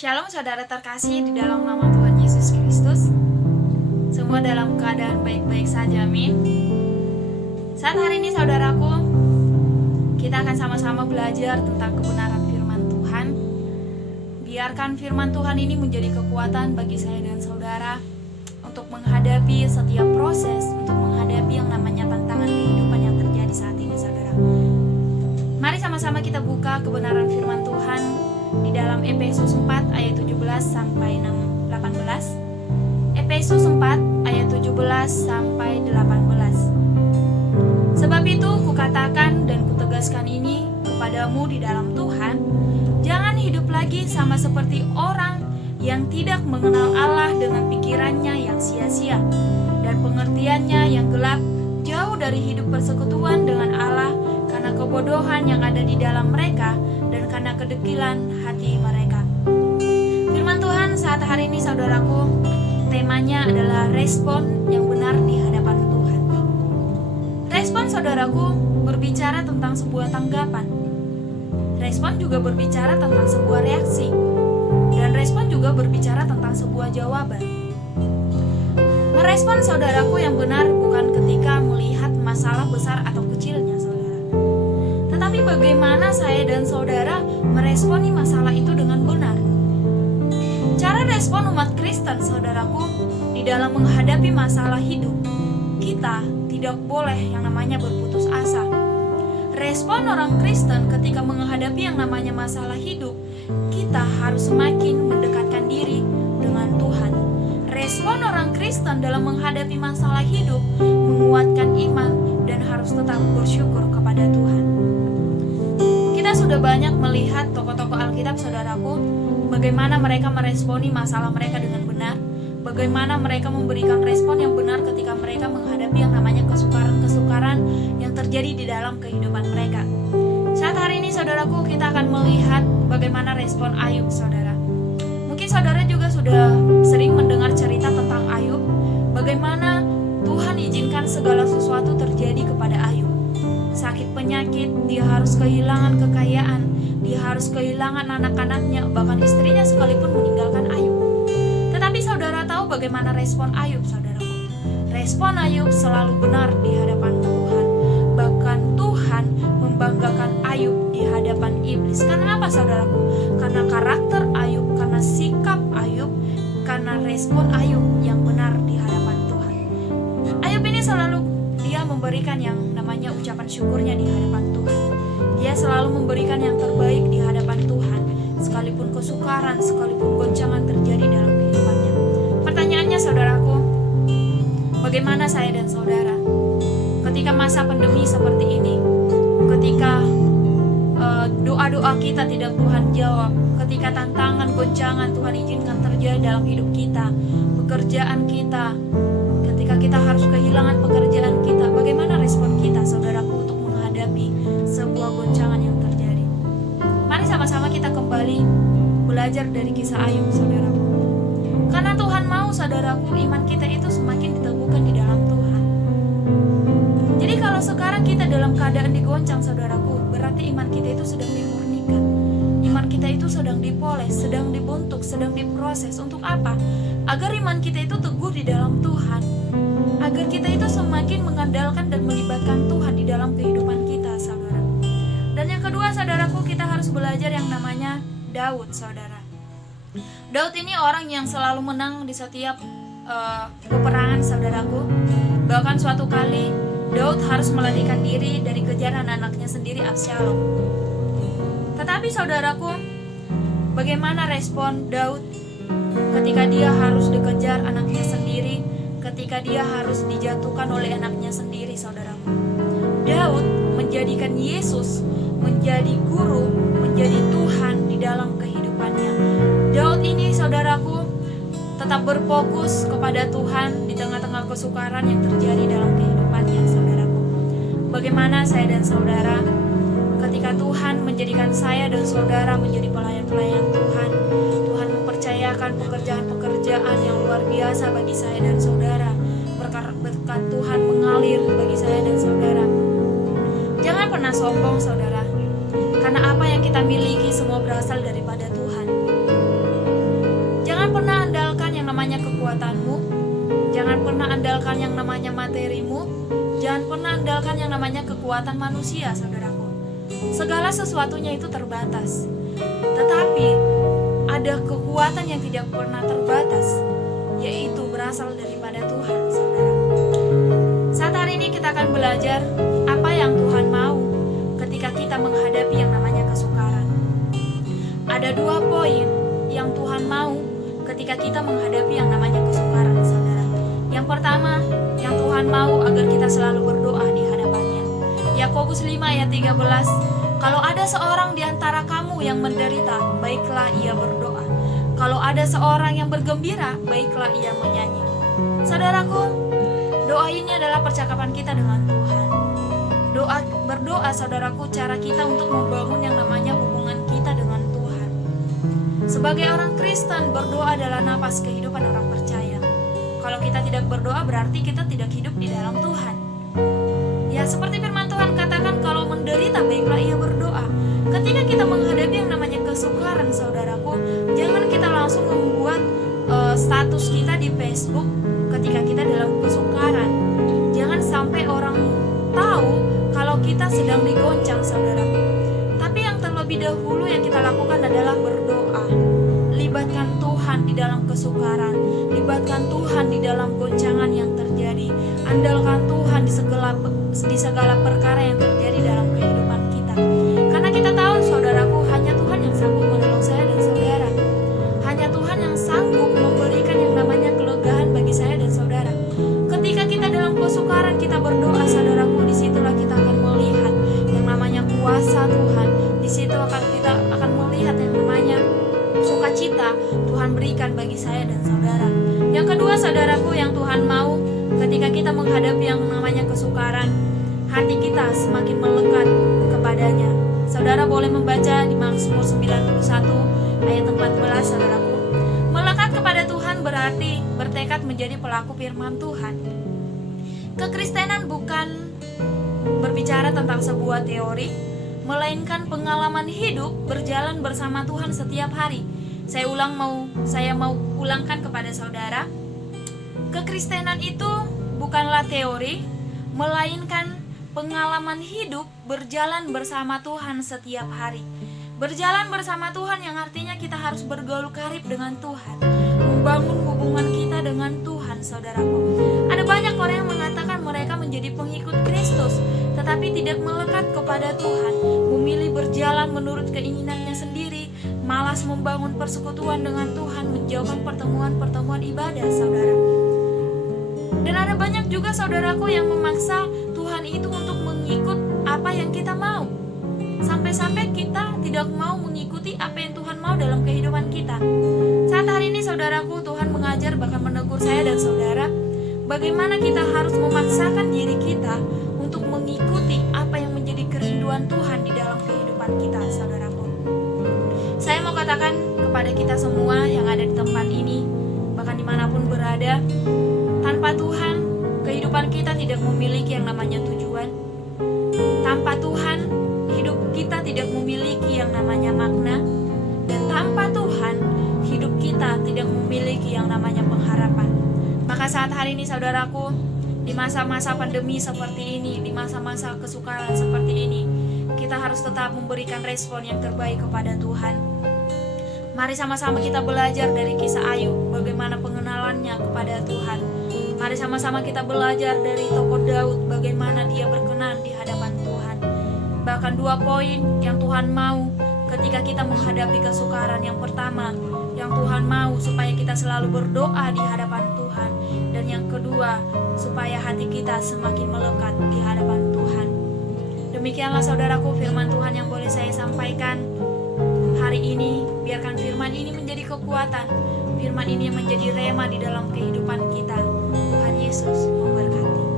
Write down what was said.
Shalom saudara terkasih di dalam nama Tuhan Yesus Kristus. Semua dalam keadaan baik-baik saja, amin. Saat hari ini saudaraku, kita akan sama-sama belajar tentang kebenaran firman Tuhan. Biarkan firman Tuhan ini menjadi kekuatan bagi saya dan saudara untuk menghadapi setiap proses, untuk menghadapi yang namanya tantangan kehidupan yang terjadi saat ini, saudara. Mari sama-sama kita buka kebenaran firman Tuhan di dalam Efesus 4 ayat 17 sampai 18. Efesus 4 ayat 17 sampai 18. Sebab itu kukatakan dan kutegaskan ini kepadamu di dalam Tuhan, jangan hidup lagi sama seperti orang yang tidak mengenal Allah dengan pikirannya yang sia-sia dan pengertiannya yang gelap, jauh dari hidup persekutuan dengan Allah karena kebodohan yang ada di dalam mereka dan karena kedekilan hati mereka. Firman Tuhan saat hari ini saudaraku, temanya adalah respon yang benar di hadapan Tuhan. Respon saudaraku berbicara tentang sebuah tanggapan. Respon juga berbicara tentang sebuah reaksi. Dan respon juga berbicara tentang sebuah jawaban. Merespon saudaraku yang benar bukan ketika melihat masalah besar atau kecilnya saudara, tetapi bagaimana saya dan saudara meresponi masalah itu dengan benar. Cara respon umat Kristen saudaraku di dalam menghadapi masalah hidup, kita tidak boleh yang namanya berputus asa. Respon orang Kristen ketika menghadapi yang namanya masalah hidup, kita harus semakin mendekatkan diri dengan Tuhan. Respon orang Kristen dalam menghadapi masalah hidup menguatkan iman dan harus tetap bersyukur kepada Tuhan. Kita sudah banyak melihat tokoh-tokoh Alkitab saudaraku, bagaimana mereka meresponi masalah mereka dengan benar, bagaimana mereka memberikan respon yang benar ketika mereka menghadapi yang namanya kesukaran-kesukaran yang terjadi di dalam kehidupan mereka. Saat hari ini saudaraku, kita akan melihat bagaimana respon Ayub saudara. Mungkin saudara juga sudah sering mendengar cerita tentang Ayub, bagaimana Tuhan izinkan segala sesuatu terjadi kepada Ayub. Sakit penyakit, dia harus kehilangan kekayaan, dia harus kehilangan anak-anaknya, bahkan istrinya sekalipun meninggalkan Ayub. Tetapi saudara tahu bagaimana respon Ayub saudaraku? Respon Ayub selalu benar di hadapan Tuhan. Bahkan Tuhan membanggakan Ayub di hadapan iblis. Karena apa saudaraku? Karena karakter Ayub, karena sikap Ayub, karena respon Ayub yang benar di hadapan Tuhan. Ayub ini selalu dia memberikan yang namanya ucapan syukurnya di hadapan Tuhan. Dia selalu memberikan yang terbaik di hadapan Tuhan, sekalipun kesukaran, sekalipun goncangan terjadi dalam kehidupannya. Pertanyaannya saudaraku, bagaimana saya dan saudara ketika masa pandemi seperti ini, ketika doa-doa kita tidak Tuhan jawab, ketika tantangan, goncangan Tuhan izinkan terjadi dalam hidup kita, pekerjaan kita, ketika kita harus kehilangan pekerjaan kita, bagaimana respon kita saudaraku untuk menghadapi sebuah goncangan yang terjadi? Mari sama-sama kita kembali belajar dari kisah Ayub saudaraku. Karena Tuhan mau saudaraku iman kita itu semakin diteguhkan di dalam Tuhan. Jadi kalau sekarang kita dalam keadaan digoncang saudaraku, berarti iman kita itu sedang dimurnikan. Iman kita itu sedang dipoles, sedang dibentuk, sedang diproses. Untuk apa? Agar iman kita itu teguh di dalam Tuhan. Agar kita itu semakin mengandalkan dan melibatkan Tuhan di dalam kehidupan kita saudara. Dan yang kedua saudaraku, kita harus belajar yang namanya Daud saudara. Daud ini orang yang selalu menang di setiap peperangan saudaraku. Bahkan suatu kali Daud harus melarikan diri dari kejaran anaknya sendiri Absalom. Tetapi saudaraku, bagaimana respon Daud ketika dia harus dikejar anaknya sendiri, ketika dia harus dijatuhkan oleh anaknya sendiri saudaraku? Daud menjadikan Yesus menjadi guru, menjadi Tuhan di dalam kehidupannya. Daud ini saudaraku tetap berfokus kepada Tuhan di tengah-tengah kesukaran yang terjadi dalam kehidupannya saudaraku. Bagaimana saya dan saudara ketika Tuhan menjadikan saya dan saudara menjadi pelayan-pelayan Tuhan, Tuhan mempercayakan pekerjaan-pekerjaan yang luar biasa bagi saya dan saudara, berkat Tuhan mengalir bagi saya dan saudara. Jangan pernah sombong saudara, karena apa yang kita miliki semua berasal daripada Tuhan. kekuatanmu, jangan pernah andalkan yang namanya materimu, jangan pernah andalkan yang namanya kekuatan manusia, saudaraku. Segala sesuatunya itu terbatas, tetapi ada kekuatan yang tidak pernah terbatas, yaitu berasal daripada Tuhan, saudara. Saat hari ini kita akan belajar apa yang Tuhan mau ketika kita menghadapi yang namanya kesukaran. Ada 2 poin yang Tuhan mau ketika kita menghadapi yang namanya kesukaran, saudara. Yang pertama, yang Tuhan mau agar kita selalu berdoa di hadapannya. Yakobus 5 ayat 13, kalau ada seorang di antara kamu yang menderita, baiklah ia berdoa. Kalau ada seorang yang bergembira, baiklah ia menyanyi. Saudaraku, doa ini adalah percakapan kita dengan Tuhan. Berdoa, saudaraku, cara kita untuk membangun yang namanya hubungan kita dengan Tuhan. Sebagai orang Kristen, berdoa adalah napas kehidupan orang percaya. Kalau kita tidak berdoa, berarti kita tidak hidup di dalam Tuhan. Ya, seperti firman Tuhan katakan, kalau menderita, baiklah ia berdoa. Ketika kita menghadapi yang namanya kesukaran, saudaraku, jangan kita langsung membuat status kita di Facebook ketika kita dalam kesukaran. Jangan sampai orang tahu kalau kita sedang digoncang, saudaraku. Tapi yang terlebih dahulu yang kita lakukan adalah berdoa. Libatkan Tuhan di dalam kesukaran, libatkan Tuhan di dalam goncangan yang terjadi. Andalkan Tuhan di segala perkara yang terjadi dalam kehidupan kita. Karena kita tahu, saudaraku, hanya Tuhan yang sanggup menolong saya dan saudara. Hanya Tuhan yang sanggup memberikan yang namanya kelegaan bagi saya dan saudara. Ketika kita dalam kesukaran, kita berdoa, saudaraku, disitulah kita akan melihat yang namanya kuasa Tuhan. Disitu kita akan melihat yang namanya sukacita Tuhan berikan bagi saya dan saudara. Yang kedua, saudaraku, yang Tuhan mau ketika kita menghadapi yang namanya kesukaran, hati kita semakin melekat kepadanya. Saudara boleh membaca di Mazmur 91 ayat 14, saudaraku. Melekat kepada Tuhan berarti bertekad menjadi pelaku firman Tuhan. Kekristenan bukan berbicara tentang sebuah teori, melainkan pengalaman hidup berjalan bersama Tuhan setiap hari. Saya mau ulangkan kepada saudara, kekristenan itu bukanlah teori, melainkan pengalaman hidup berjalan bersama Tuhan setiap hari. Berjalan bersama Tuhan yang artinya kita harus bergaul karib dengan Tuhan, membangun hubungan kita dengan Tuhan, saudaraku. Ada banyak orang yang mengatakan mereka menjadi pengikut Kristus, tetapi tidak melekat kepada Tuhan, memilih berjalan menurut keinginannya sendiri, malas membangun persekutuan dengan Tuhan, menjauhkan pertemuan-pertemuan ibadah, saudara. Dan ada banyak juga, saudaraku, yang memaksa Tuhan itu untuk mengikut apa yang kita mau. Sampai-sampai kita tidak mau mengikuti apa yang Tuhan mau dalam kehidupan kita. Saat hari ini, saudaraku, Tuhan mengajar bahkan menegur saya dan saudara, bagaimana kita harus memaksakan diri kita untuk mengikuti apa yang menjadi kerinduan Tuhan di dalam kehidupan kita, saudaraku. Saya mau katakan kepada kita semua yang ada di tempat ini, bahkan dimanapun berada, tanpa Tuhan, kehidupan kita tidak memiliki yang namanya tujuan. Tanpa Tuhan, hidup kita tidak memiliki yang namanya makna. Dan tanpa Tuhan, hidup kita tidak memiliki yang namanya pengharapan. Maka saat hari ini, saudaraku, di masa-masa pandemi seperti ini, di masa-masa kesukaran seperti ini, kita harus tetap memberikan respon yang terbaik kepada Tuhan. Mari sama-sama kita belajar dari kisah Ayub, bagaimana pengenalannya kepada Tuhan. Mari sama-sama kita belajar dari tokoh Daud, bagaimana dia berkenan di hadapan Tuhan. Bahkan 2 poin yang Tuhan mau ketika kita menghadapi kesukaran. Yang pertama, yang Tuhan mau supaya kita selalu berdoa di hadapan Tuhan. Dan yang kedua, supaya hati kita semakin melekat di hadapan Tuhan. Demikianlah, saudaraku, firman Tuhan yang boleh saya sampaikan hari ini. Biarkan firman ini menjadi kekuatan, firman ini menjadi rema di dalam kehidupan kita. Tuhan Yesus memberkati.